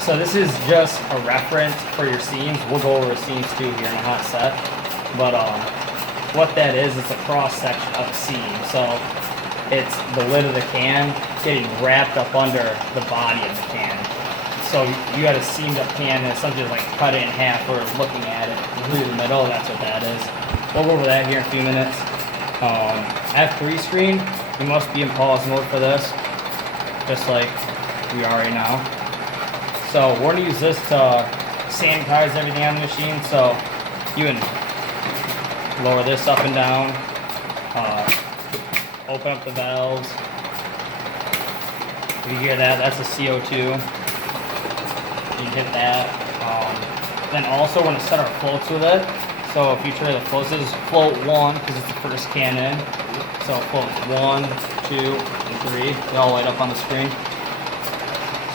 So this is just a reference for your seams. We'll go over seams too here in a hot set. But what that is, it's a cross section of a seam. So it's the lid of the can getting wrapped up under the body of the can. So you got a seamed up can and essentially like cut it in half or looking at it through the middle. That's what that is. We'll go over that here in a few minutes. F3 screen, you must be in pause mode for this, just like we are right now. So we're going to use this to sanitize everything on the machine. So you can lower this up and down, open up the valves. If you hear that, that's a CO2. You can hit that. Then also we're going to set our floats with it. So if you try the floats, this is float 1 because it's the first can in. So floats 1, 2, and 3. They all light up on the screen.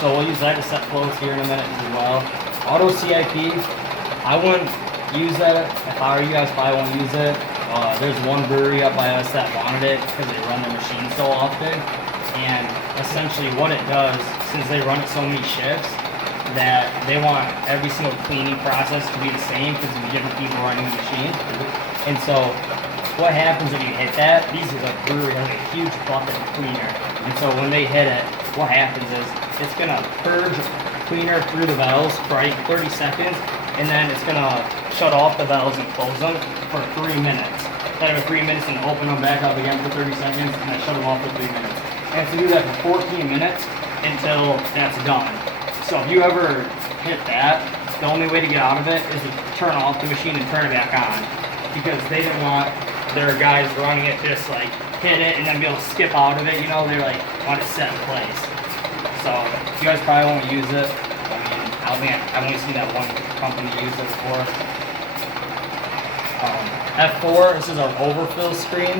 So we'll use that to set floats here in a minute as well. Auto CIP, I wouldn't use that. If I were you guys, probably won't use it. There's one brewery up by us that wanted it because they run their machine so often. And essentially what it does, since they run it so many shifts, that they want every single cleaning process to be the same because of different people running the machine. And so what happens if you hit that? These are the brewery has a huge bucket of cleaner. And so when they hit it, what happens is it's gonna purge cleaner through the valves for 30 seconds, and then it's gonna shut off the valves and close them for 3 minutes. Then after 3 minutes, and open them back up again for 30 seconds, and then shut them off for 3 minutes. And to do that for 14 minutes until that's done. So if you ever hit that, the only way to get out of it is to turn off the machine and turn it back on, because they didn't want their guys running it just like hit it and then be able to skip out of it. You know, they're like want it set in place. So you guys probably won't use it. I mean, I've only seen that one company use it before. F4, this is our overfill screen.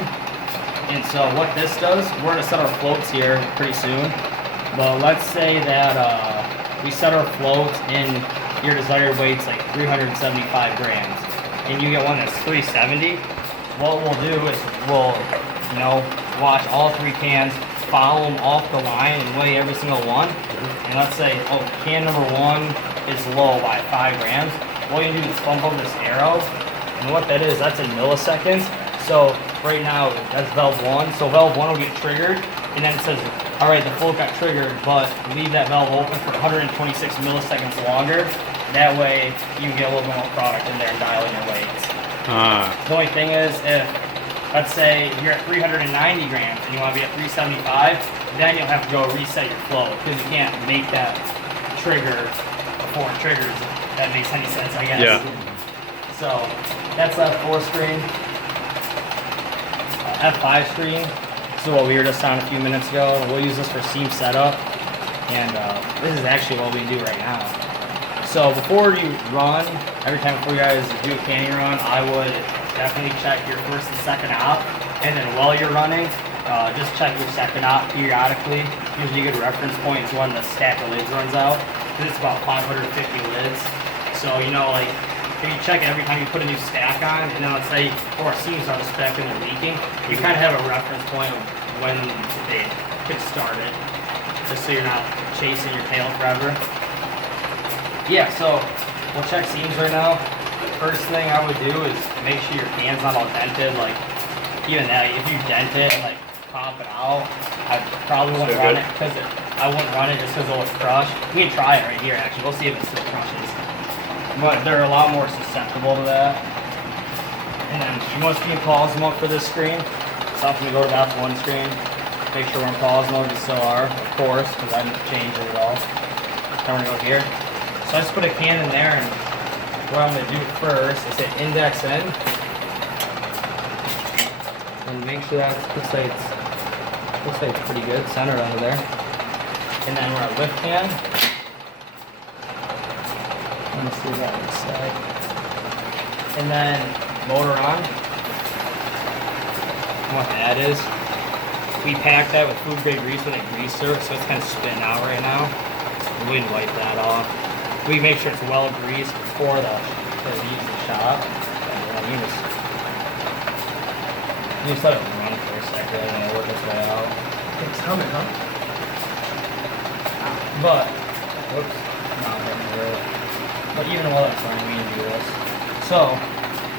And so what this does, we're gonna set our floats here pretty soon. But let's say that we set our floats in your desired weight's like 375 grams. And you get one that's 370. What we'll do is we'll, wash all 3 cans, follow them off the line and weigh every single one. And let's say, can number 1 is low by 5 grams. What you do is bump up this arrow. And what that is, that's in milliseconds. So right now, that's valve 1. So valve 1 will get triggered. And then it says, all right, the float got triggered, but leave that valve open for 126 milliseconds longer. That way, you can get a little bit more product in there and dial in your weights. The only thing is, if, let's say, you're at 390 grams and you want to be at 375, then you'll have to go reset your flow because you can't make that trigger before it triggers. If that makes any sense, I guess. Yeah. So that's F4 screen. F5 screen. This is what we were just on a few minutes ago. We'll use this for seam setup, and this is actually what we do right now. So before you run, every time before you guys do a canning run, I would definitely check your first and second op, and then while you're running, just check your second op periodically. Usually a good reference point is when the stack of lids runs out, because it's about 550 lids. So like if you check it every time you put a new stack on, and then let's say our seams are spec and they're leaking, you kind of have a reference point of when they get started, just so you're not chasing your tail forever. Yeah, so we'll check seams right now. First thing I would do is make sure your can's not all dented. Like, even that, if you dent it and like pop it out, I probably wouldn't run it because I wouldn't run it just because it'll crush. We can try it right here actually. We'll see if it still crushes. But they're a lot more susceptible to that. And then you must be in pause mode for this screen. So I'm going to go to the F1 screen. Make sure we're in pause mode. We still are, of course, because I didn't change it at all. Then we're going to go here. So I just put a can in there, and what I'm going to do first is hit index in. And make sure that looks like it's pretty good, center under there. And then we're at lift can. Let me see what that looks like. And then motor on. And what that is, we packed that with food grade grease with a greaser, so it's kind of spitting out right now. We can wipe that off. We make sure it's well greased before we use the shop. You just let it run for a second and it'll work its way out. It's coming, huh? But Whoops. No, I didn't do it. But even while that's running, we can do this. So,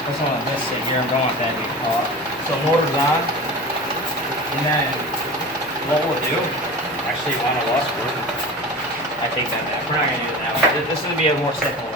let's not let this sit here. I don't want that to be caught. So motor's on. And then what we'll do, actually one of us, I take that back. We're not going to do it that way. This is going to be a more simple